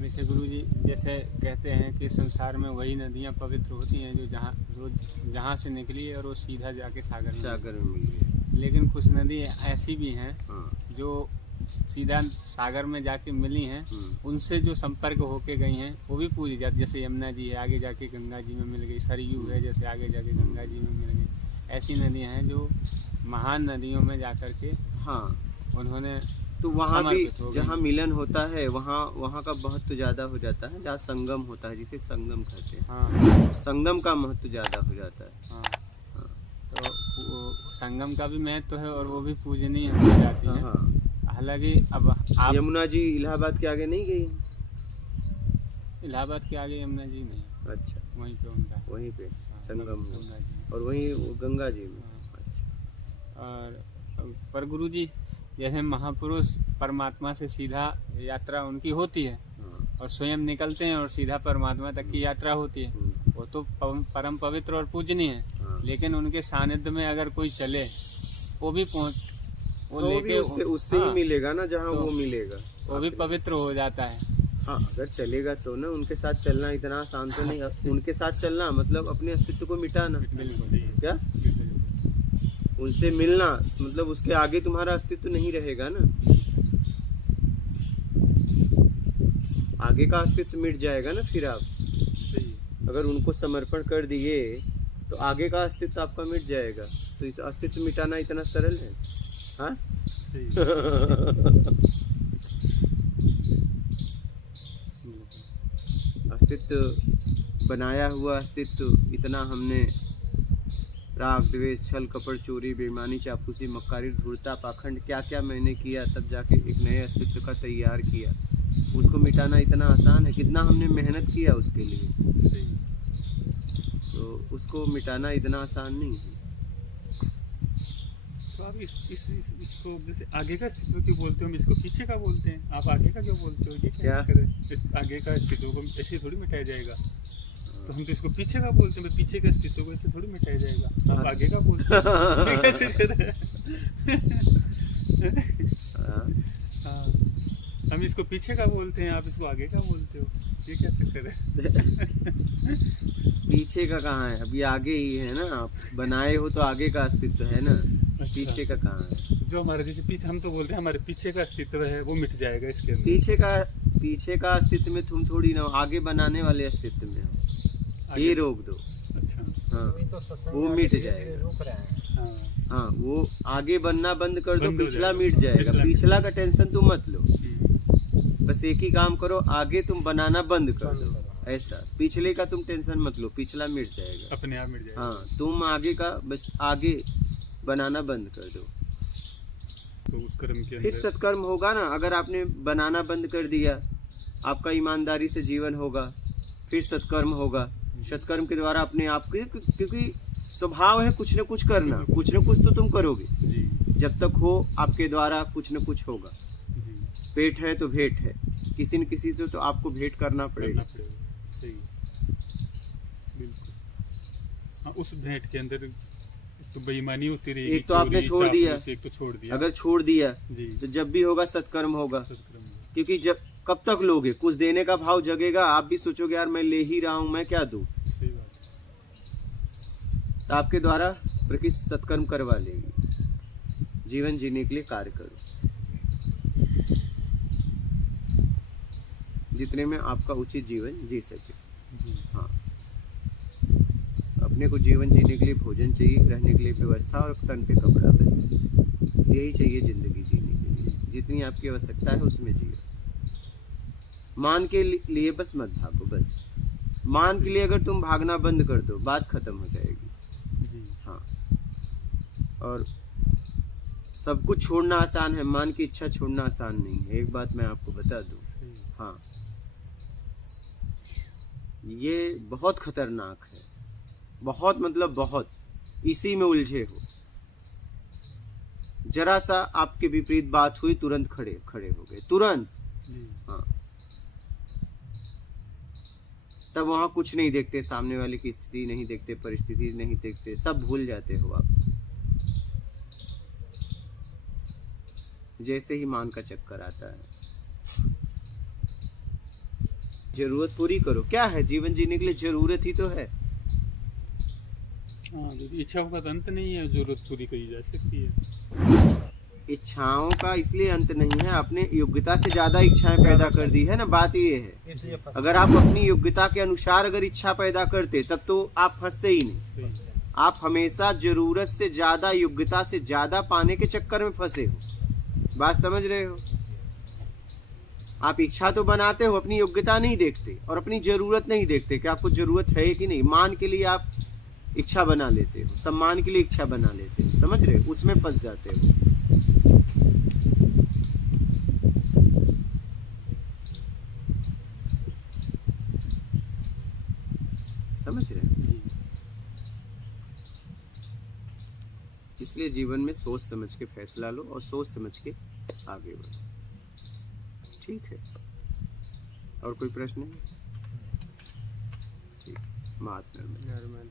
वैसे गुरुजी जैसे कहते हैं कि संसार में वही नदियाँ पवित्र होती हैं जो जहाँ से निकली है और वो सीधा जाके सागर में मिल गई। लेकिन कुछ नदी ऐसी भी हैं हाँ। जो सीधा सागर में जाके मिली हैं, उनसे जो संपर्क होके गई हैं वो भी पूजी जाती। जैसे यमुना जी है, आगे जाके गंगा जी में मिल गई। सरयू है, जैसे आगे जाके गंगा जी में मिल गई। ऐसी नदियाँ हैं जो महान नदियों में जाकर के हाँ उन्होंने तो वहाँ भी जहाँ मिलन होता है वहाँ का महत्व ज्यादा हो जाता है। जहाँ संगम होता है, जिसे संगम कहते हैं, हाँ, संगम का महत्व ज्यादा हो जाता है। हाँ, तो संगम का भी महत्व है और वो भी पूजनीय हो जाती है। हालांकि अब आप यमुना जी इलाहाबाद के आगे नहीं गई? इलाहाबाद के आगे यमुना जी नहीं। अच्छा, वहीं पे उनका वहीं पे संगम गंगा जी और वहीं गंगा जी में। और पर गुरु जी जैसे महापुरुष परमात्मा से सीधा यात्रा उनकी होती है और स्वयं निकलते हैं और सीधा परमात्मा तक की यात्रा होती है, वो तो परम पवित्र और पूजनीय है। लेकिन उनके सानिध्य में अगर कोई चले वो भी वो लेके उससे ही मिलेगा ना, जहाँ वो मिलेगा वो भी पवित्र हो जाता है। हाँ, अगर चलेगा तो ना। उनके साथ चलना इतना आसान तो नहीं। उनके साथ चलना मतलब अपने अस्तित्व को मिटाना। क्या उनसे मिलना मतलब उसके आगे तुम्हारा अस्तित्व नहीं रहेगा ना, आगे का अस्तित्व मिट जाएगा ना। फिर आप अगर उनको समर्पण कर दिए तो आगे का अस्तित्व आपका मिट जाएगा। तो इस अस्तित्व मिटाना इतना सरल है? हाँ अस्तित्व, बनाया हुआ अस्तित्व इतना हमने राग द्वेष छल कपट चोरी बेईमानी चापलूसी मक्कारी धूर्ता पाखंड क्या क्या मैंने किया, तब जाके एक नए अस्तित्व का तैयार किया। उसको मिटाना इतना आसान है? कितना हमने मेहनत किया उसके लिए, तो उसको मिटाना इतना आसान नहीं है। तो आप इसको जैसे आगे का अस्तित्व क्यों बोलते हो, हम इसको पीछे का बोलते हैं। आप आगे का क्यों बोलते हो? ये क्या आगे का अस्तित्व को ऐसे थोड़ी मिटाया जाएगा। तो हम तो इसको पीछे का बोलते हैं, पीछे के अस्तित्व को ऐसे थोड़ी मिटाया जाएगा। आप आगे का बोलते हैं। हाँ, हम इसको पीछे का बोलते हैं, आप इसको आगे का बोलते हो। ये क्या चक्कर है? पीछे का कहाँ है? अभी आगे ही है ना। आप बनाए हो तो आगे का अस्तित्व है ना। अच्छा। पीछे का कहाँ है? जो हमारे जैसे पीछे, हम तो बोलते हैं हमारे पीछे का अस्तित्व है वो मिट जाएगा इसके अंदर। पीछे का अस्तित्व में तुम थोड़ी ना, आगे बनाने वाले अस्तित्व में हो। ये रोक दो। अच्छा, हाँ, वो मिट जाएगा। हाँ, वो आगे बनना बंद कर दो, पिछला मिट जाएगा। पिछला का टेंशन तुम मत लो, बस एक ही काम करो, आगे तुम बनाना बंद कर दो। ऐसा पिछले का तुम टेंशन मत लो, पिछला मिट जाएगा, अपने आप मिट जाएगा। हाँ, तुम आगे का बस आगे बनाना बंद कर दो, तो उस कर्म के फिर सत्कर्म होगा ना। अगर आपने बनाना बंद कर दिया, आपका ईमानदारी से जीवन होगा, फिर सत्कर्म होगा। सत्कर्म के द्वारा अपने आप के, क्योंकि स्वभाव है कुछ न कुछ करना, कुछ न कुछ तो तुम करोगे। जब तक हो आपके द्वारा कुछ न कुछ होगा। पेट है तो भेंट है, किसी न किसी से तो आपको भेंट करना पड़ेगा। सही, बिल्कुल। हाँ, उस भेंट के अंदर तो बेईमानी होती रहेगी। एक तो आपने छोड़ दिया, एक तो छोड़ दिया। अगर छोड़ दिया तो जब भी होगा सत्कर्म होगा। क्योंकि जब कब तक लोगे? कुछ देने का भाव जगेगा, आप भी सोचोगे यार मैं ले ही रहा हूं, मैं क्या दूं। तो आपके द्वारा प्रकृति सत्कर्म करवा लेगी। जीवन जीने के लिए कार्य करो, जितने में आपका उचित जीवन जी सके। हाँ, अपने को जीवन जीने के लिए भोजन चाहिए, रहने के लिए व्यवस्था और तन पे कपड़ा, बस यही चाहिए जिंदगी जीने के लिए। जितनी आपकी आवश्यकता है उसमें जियो। मान के लिए बस मत भागो। बस मान के लिए अगर तुम भागना बंद कर दो, बात खत्म हो जाएगी। हाँ, और सब कुछ छोड़ना आसान है, मान की इच्छा छोड़ना आसान नहीं है। एक बात मैं आपको बता दूं, हाँ, ये बहुत खतरनाक है, बहुत मतलब बहुत। इसी में उलझे हो, जरा सा आपके विपरीत बात हुई, तुरंत खड़े हो गए, तुरंत। हाँ, तब वहां कुछ नहीं देखते, सामने वाले की स्थिति नहीं देखते, परिस्थिति नहीं देखते, सब भूल जाते हो आप। जैसे ही मान का चक्कर आता है, जरूरत पूरी करो। क्या है जीवन जीने के लिए? जरूरत ही तो है। हाँ, यदि इच्छाओं का तो अंत नहीं है, जरूरत पूरी करी जा सकती है। इच्छाओं का इसलिए अंत नहीं है, आपने योग्यता से ज्यादा इच्छाएं पैदा कर दी है ना। बात ये है, अगर आप अपनी योग्यता के अनुसार अगर इच्छा पैदा करते तब तो आप फंसते ही नहीं। आप हमेशा जरूरत से ज्यादा, योग्यता से ज्यादा पाने के चक्कर में फंसे हो। बात समझ रहे हो? आप इच्छा तो बनाते हो, अपनी योग्यता नहीं देखते और अपनी जरूरत नहीं देखते कि आपको जरूरत है कि नहीं। मान के लिए आप इच्छा बना लेते हो, सम्मान के लिए इच्छा बना लेते हो, समझ रहे हो? उसमें फंस जाते हो। समझ रहे हैं? इसलिए जीवन में सोच समझ के फैसला लो और सोच समझ के आगे बढ़ो। ठीक है? और कोई प्रश्न है? ठीक। महात्मा